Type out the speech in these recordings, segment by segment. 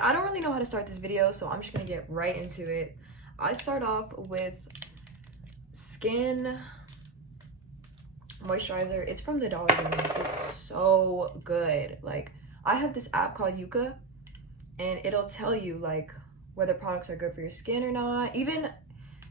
I don't really know how to start this video, so I'm just gonna get right into it. I start off with skin moisturizer. It's from the Dollar General. It's so good. Like, I have this app called Yuka, and it'll tell you like whether products are good for your skin or not, even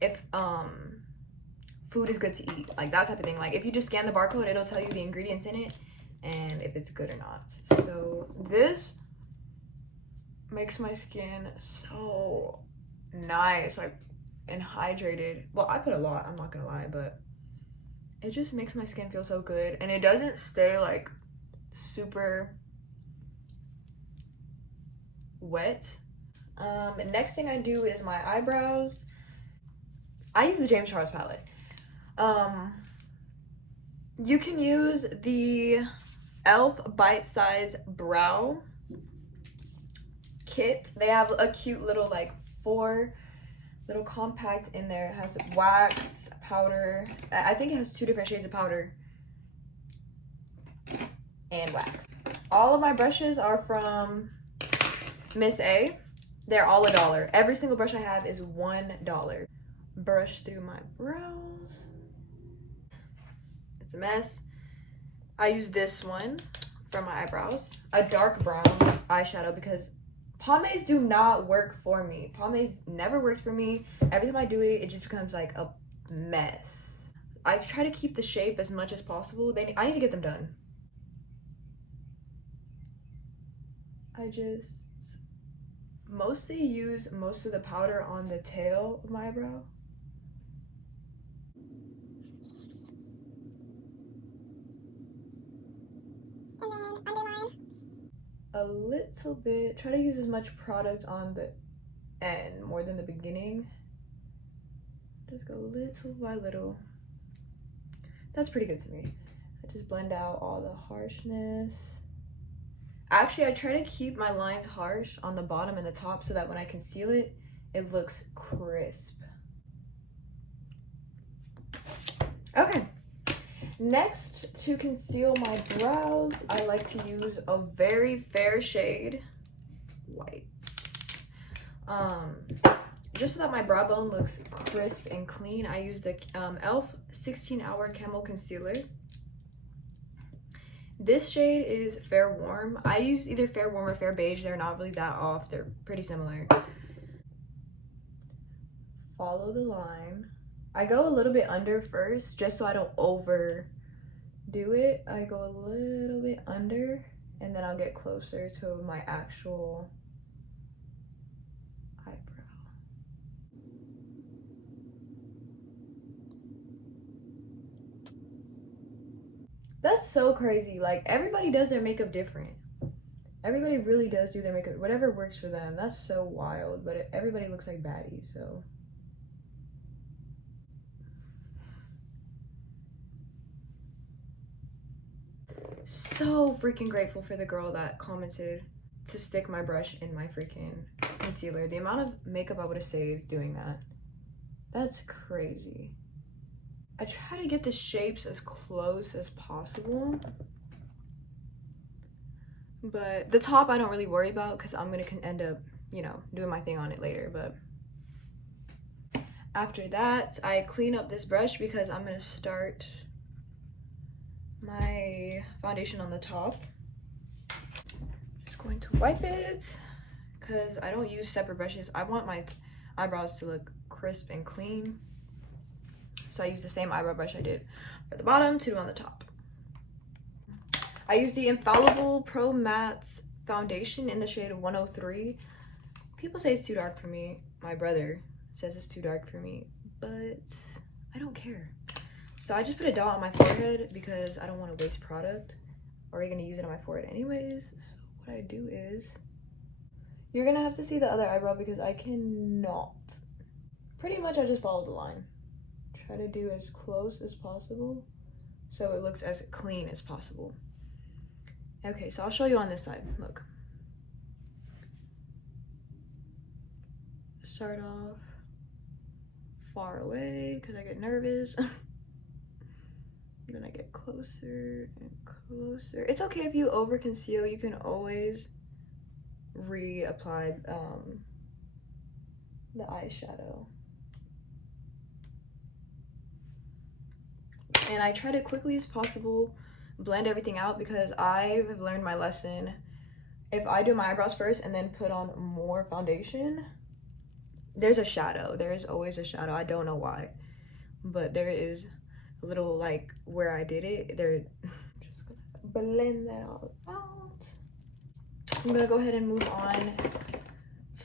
if food is good to eat, like that type of thing. Like, if you just scan the barcode, it'll tell you the ingredients in it and if it's good or not. So this makes my skin so nice, like, and hydrated. Well, I put a lot, I'm not gonna lie, but it just makes my skin feel so good, and it doesn't stay like super wet. Next thing I do is my eyebrows. I use the James Charles palette. You can use the e.l.f. Bite Size Brow Kit. They have a cute little like 4 little compacts in there. It has wax, powder. I think it has 2 different shades of powder and wax. All of my brushes are from Miss A. They're all $1. Every single brush I have is $1. Brush through my brows. It's a mess. I use this one for my eyebrows, a dark brown eyeshadow, because pomades do not work for me. Pomades never worked for me. Every time I do it, it just becomes like a mess. I try to keep the shape as much as possible. I need to get them done. I just mostly use most of the powder on the tail of my eyebrow. And then underline. A little bit. Try to use as much product on the end more than the beginning. Just go little by little. That's pretty good to me. I just blend out all the harshness. Actually, I try to keep my lines harsh on the bottom and the top so that when I conceal it, it looks crisp. Okay. Next, to conceal my brows, I like to use a very fair shade, white. Just so that my brow bone looks crisp and clean, I use the e.l.f. 16-Hour Camo Concealer. This shade is Fair Warm. I use either Fair Warm or Fair Beige. They're not really that off. They're pretty similar. Follow the line. I go a little bit under first, just so I don't overdo it. I go a little bit under, and then I'll get closer to my actual eyebrow. That's so crazy. Like, everybody does their makeup different. Everybody really does do their makeup, whatever works for them. That's so wild, but everybody looks like baddies, so. So freaking grateful for the girl that commented to stick my brush in my freaking concealer. The amount of makeup I would have saved doing that. That's crazy. I try to get the shapes as close as possible, but the top I don't really worry about because I'm gonna end up, you know, doing my thing on it later. But after that, I clean up this brush because I'm gonna start my foundation on the top. Just going to wipe it because I don't use separate brushes. I want my eyebrows to look crisp and clean. So I use the same eyebrow brush I did for the bottom to do on the top. I use the Infallible Pro Matte Foundation in the shade 103. People say it's too dark for me. My brother says it's too dark for me, but I don't care. So I just put a dot on my forehead because I don't want to waste product. Or you're going to use it on my forehead anyways. So what I do is, you're going to have to see the other eyebrow because I cannot. Pretty much I just follow the line. Try to do as close as possible so it looks as clean as possible. Okay, so I'll show you on this side. Look. Start off far away because I get nervous. Then I get closer and closer. It's okay if you over conceal. You can always reapplied the eyeshadow. And I try to quickly as possible blend everything out because I've learned my lesson. If I do my eyebrows first and then put on more foundation, there's a shadow. There is always a shadow. I don't know why, but there is a little, like, where I did it. There, just gonna blend that all out. I'm gonna go ahead and move on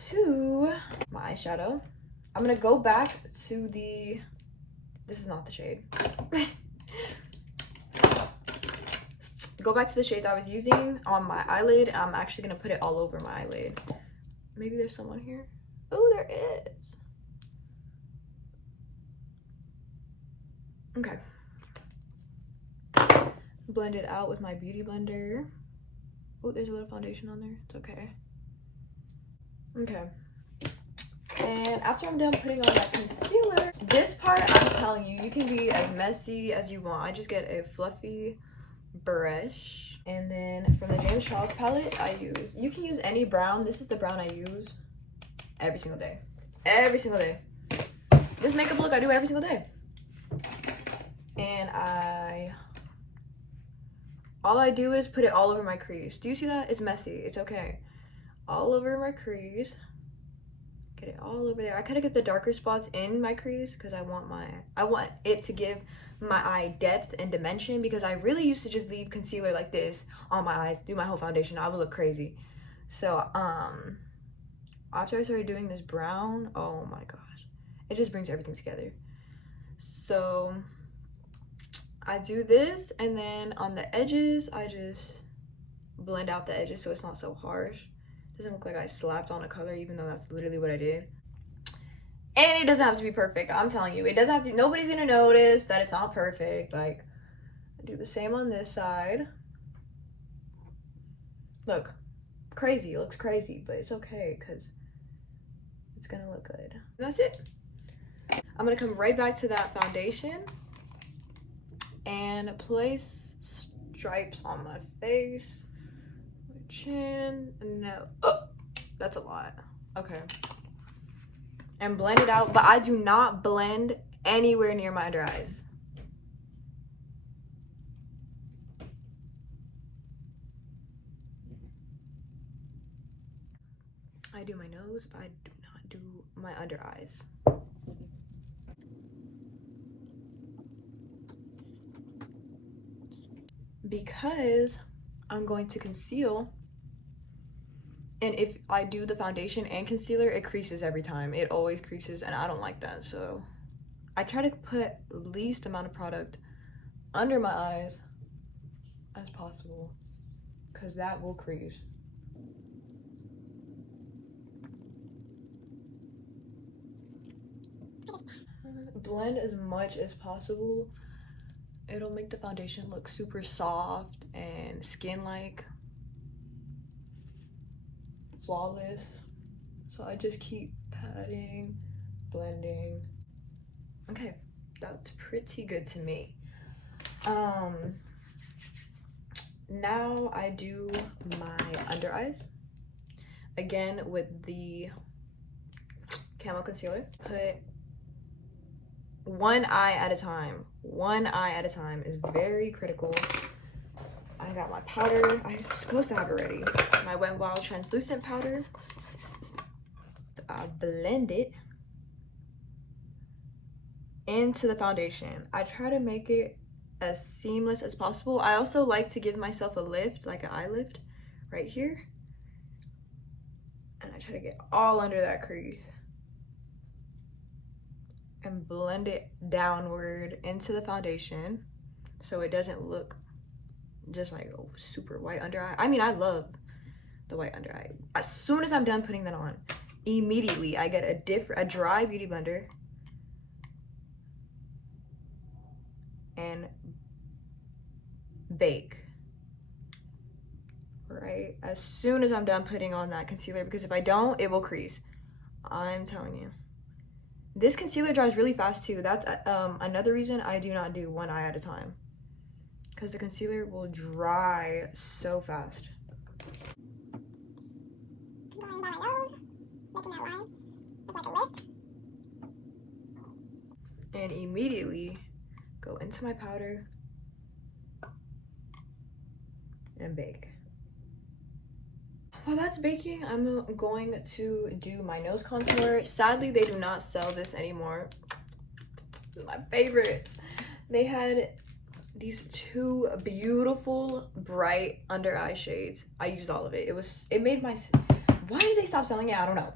to my eyeshadow. I'm gonna go back to the, this is not the shade. Go back to the shades I was using on my eyelid. I'm actually gonna put it all over my eyelid. Maybe there's someone here. Oh, there is. Okay. Blend it out with my beauty blender. Oh, there's a little foundation on there. It's okay. Okay. And after I'm done putting on that concealer, this part, I'm telling you, you can be as messy as you want. I just get a fluffy brush, and then from the James Charles palette, you can use any brown. This is the brown I use every single day. Every single day. This makeup look I do every single day. And all I do is put it all over my crease. Do you see that? It's messy. It's okay. All over my crease. Get it all over there. I kind of get the darker spots in my crease because I want it to give my eye depth and dimension, because I really used to just leave concealer like this on my eyes, do my whole foundation. I would look crazy. So after I started doing this brown, oh my gosh, it just brings everything together. So I do this, and then on the edges I just blend out the edges so it's not so harsh. Doesn't look like I slapped on a color, even though that's literally what I did. And it doesn't have to be perfect. I'm telling you, it doesn't have to. Nobody's gonna notice that it's not perfect. Like, I do the same on this side. Look, crazy. It looks crazy, but it's okay because it's gonna look good. And that's it. I'm gonna come right back to that foundation and place stripes on my face, my chin. No, oh, that's a lot. Okay. And blend it out, but I do not blend anywhere near my under eyes. I do my nose, but I do not do my under eyes. Because I'm going to conceal, and if I do the foundation and concealer, it creases every time. It always creases, and I don't like that. So I try to put least amount of product under my eyes as possible, because that will crease. Blend as much as possible. It'll make the foundation look super soft and skin-like, flawless. So I just keep patting, blending. Okay, that's pretty good to me. Now I do my under eyes again with the Camo concealer. Put one eye at a time. One eye at a time is very critical. I got my powder. I'm supposed to have it ready. My Wet n Wild translucent powder. I blend it into the foundation. I try to make it as seamless as possible. I also like to give myself a lift, like an eye lift right here. And I try to get all under that crease and blend it downward into the foundation so it doesn't look just like a super white under eye. I mean, I love the white under eye. As soon as I'm done putting that on, immediately I get a dry beauty blender and bake right as soon as I'm done putting on that concealer, because if I don't, it will crease. I'm telling you. This concealer dries really fast too. That's another reason I do not do one eye at a time, because the concealer will dry so fast. by my nose, making that line with like a lift. And immediately go into my powder and bake. While that's baking, I'm going to do my nose contour. Sadly, they do not sell this anymore. This is my favorite. They had these two beautiful bright under eye shades. I used all of it. It made my, why did they stop selling it? I don't know.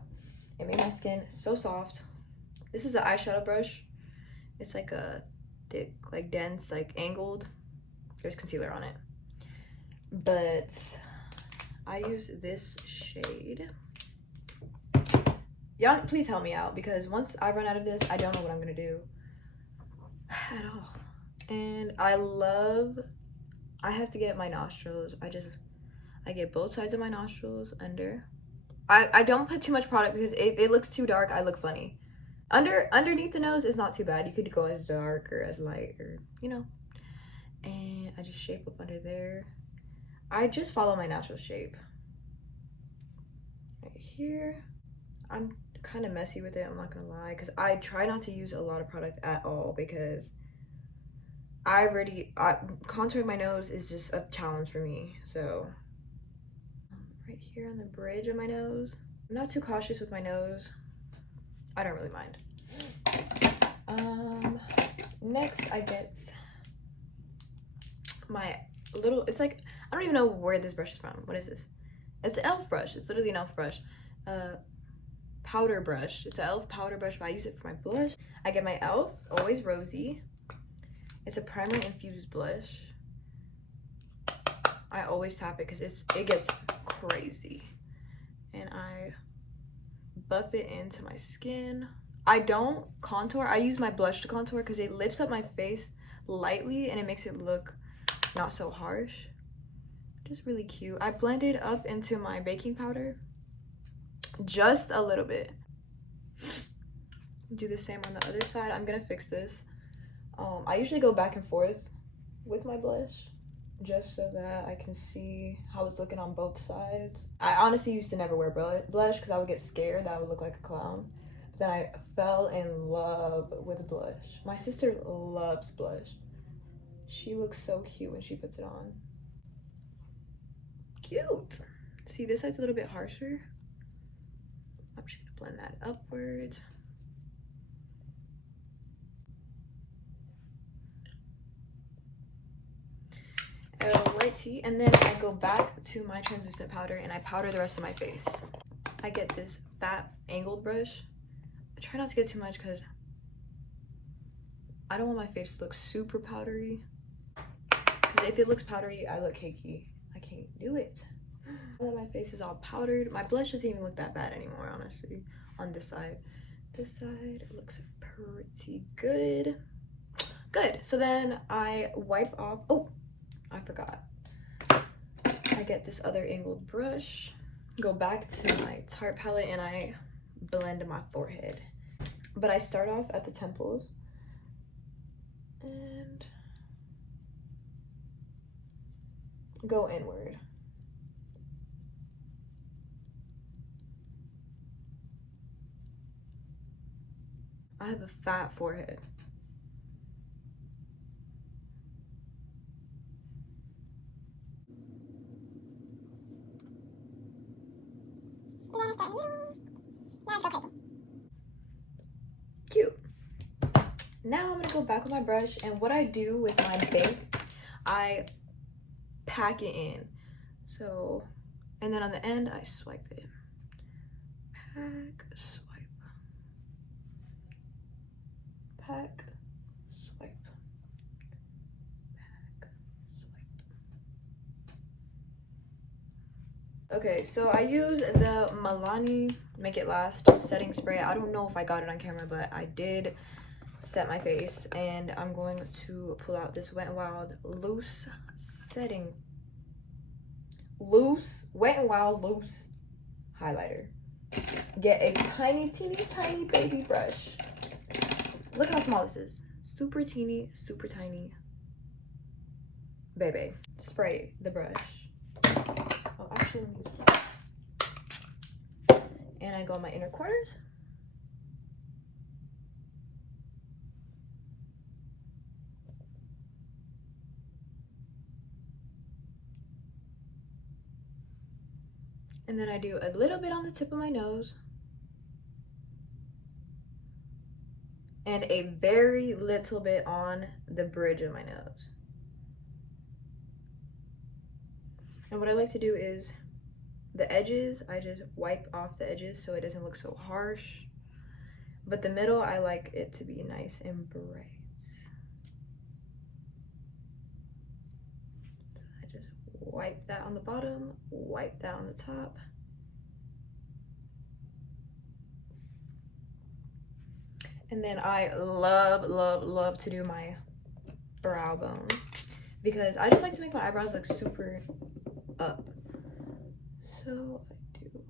It made my skin so soft. This is an eyeshadow brush. It's like a thick, like dense, like angled. There's concealer on it. But I use this shade. Y'all, please help me out because once I run out of this, I don't know what I'm gonna do at all. And I have to get my nostrils. I get both sides of my nostrils under. I don't put too much product because if it looks too dark, I look funny. Underneath the nose is not too bad. You could go as dark or as light or, you know. And I just shape up under there. I just follow my natural shape. Right here. I'm kind of messy with it, I'm not gonna lie. Because I try not to use a lot of product at all because contouring my nose is just a challenge for me. So, right here on the bridge of my nose. I'm not too cautious with my nose. I don't really mind. Next I get my little, it's like, I don't even know where this brush is from. What is this? It's an e.l.f. brush. It's literally an e.l.f. brush. Powder brush. It's an e.l.f. powder brush, but I use it for my blush. I get my e.l.f. Always Rosy. It's a primer infused blush. I always tap it because it gets crazy. And I buff it into my skin. I don't contour. I use my blush to contour because it lifts up my face lightly and it makes it look not so harsh. Just really cute. I blend it up into my baking powder just a little bit. Do the same on the other side. I'm gonna fix this. I usually go back and forth with my blush just so that I can see how it's looking on both sides. I honestly used to never wear blush because I would get scared that I would look like a clown. But then I fell in love with blush. My sister loves blush. She looks so cute when she puts it on. Cute. See, this side's a little bit harsher. I'm just gonna blend that upwards. White tea, and then I go back to my translucent powder and I powder the rest of my face. I get this fat angled brush. I try not to get too much because I don't want my face to look super powdery. Because if it looks powdery, I look cakey. I can't do it. Now that my face is all powdered, my blush doesn't even look that bad anymore, honestly. On this side. This side looks pretty good. Good. So then I wipe off. Oh, I forgot. I get this other angled brush, go back to my Tarte palette, and I blend my forehead. But I start off at the temples and go inward. I have a fat forehead. Cute. Now I'm gonna go back with my brush, and what I do with my bake, I pack it in. So, and then on the end, I swipe it. Pack, swipe. Pack, swipe. Pack, swipe. Okay, so I use the Milani Make It Last setting spray. I don't know if I got it on camera, but I did set my face, and I'm going to pull out this Wet n Wild loose setting, Wet n Wild loose highlighter. Get a tiny, teeny, tiny baby brush. Look how small this is. Super teeny, super tiny. Baby. Spray the brush. Oh, actually, let me use that. I go on my inner corners. And then I do a little bit on the tip of my nose. And a very little bit on the bridge of my nose. And what I like to do is the edges, I just wipe off the edges so it doesn't look so harsh. But the middle, I like it to be nice and bright. So I just wipe that on the bottom, wipe that on the top. And then I love to do my brow bone because I just like to make my eyebrows look super up. So I do.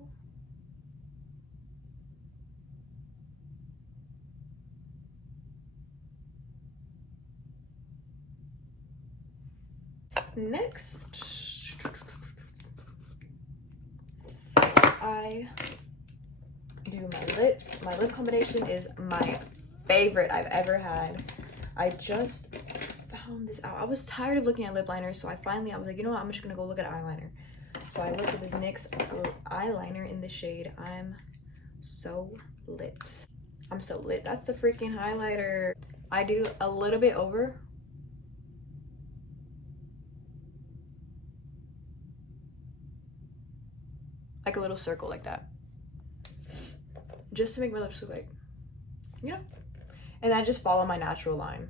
Next, I do my lips. My lip combination is my favorite I've ever had. I just found this out. I was tired of looking at lip liners, so I was like, you know what, I'm just gonna go look at eyeliner. So I looked at this NYX eyeliner in the shade I'm So Lit. I'm so lit. That's the freaking highlighter. I do a little bit over. Like a little circle like that. Just to make my lips look like, you know? And I just follow my natural line.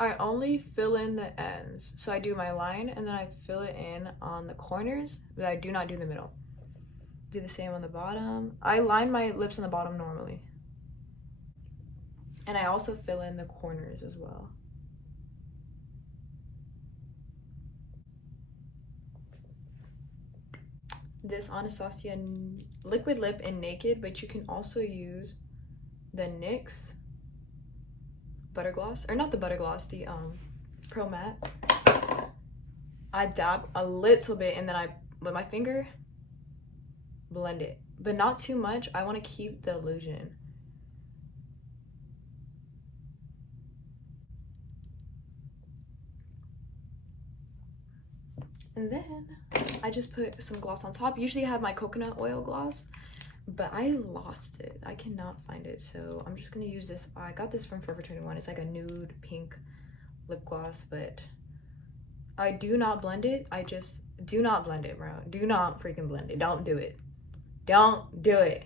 I only fill in the ends. So I do my line and then I fill it in on the corners, but I do not do the middle. Do the same on the bottom. I line my lips on the bottom normally. And I also fill in the corners as well. This Anastasia liquid lip in Naked, but you can also use the NYX butter gloss, or not the butter gloss, the Pro Matte. I dab a little bit and then I, with my finger, blend it, but not too much. I want to keep the illusion. And then I just put some gloss on top. Usually I have my coconut oil gloss, but I lost it. I cannot find it, so I'm just gonna use this. I got this from Forever 21. It's like a nude pink lip gloss, but I do not blend it. I just do not blend it, bro. Do not freaking blend it. Don't do it. Don't do it.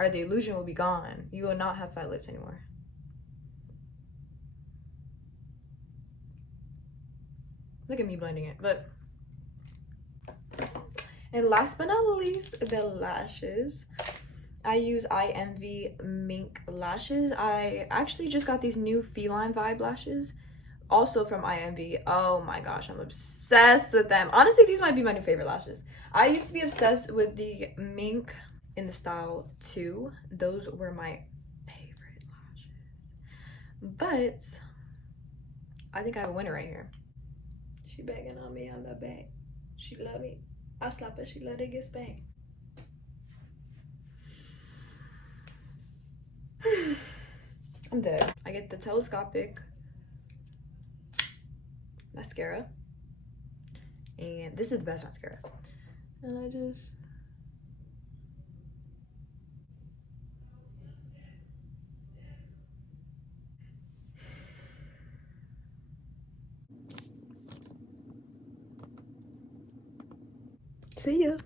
Or the illusion will be gone. You will not have fat lips anymore. Look at me blending it, but. And last but not least, the lashes. I use iEnvy Mink lashes. I actually just got these new feline vibe lashes, also from iEnvy. Oh my gosh, I'm obsessed with them. Honestly, these might be my new favorite lashes. I used to be obsessed with the Mink in the style 2. Those were my favorite lashes. But I think I have a winner right here. She begging on me, I'm the bag. She love me. I slap her, she let it get spanked. I'm dead. I get the telescopic mascara. And this is the best mascara. And I just... See ya.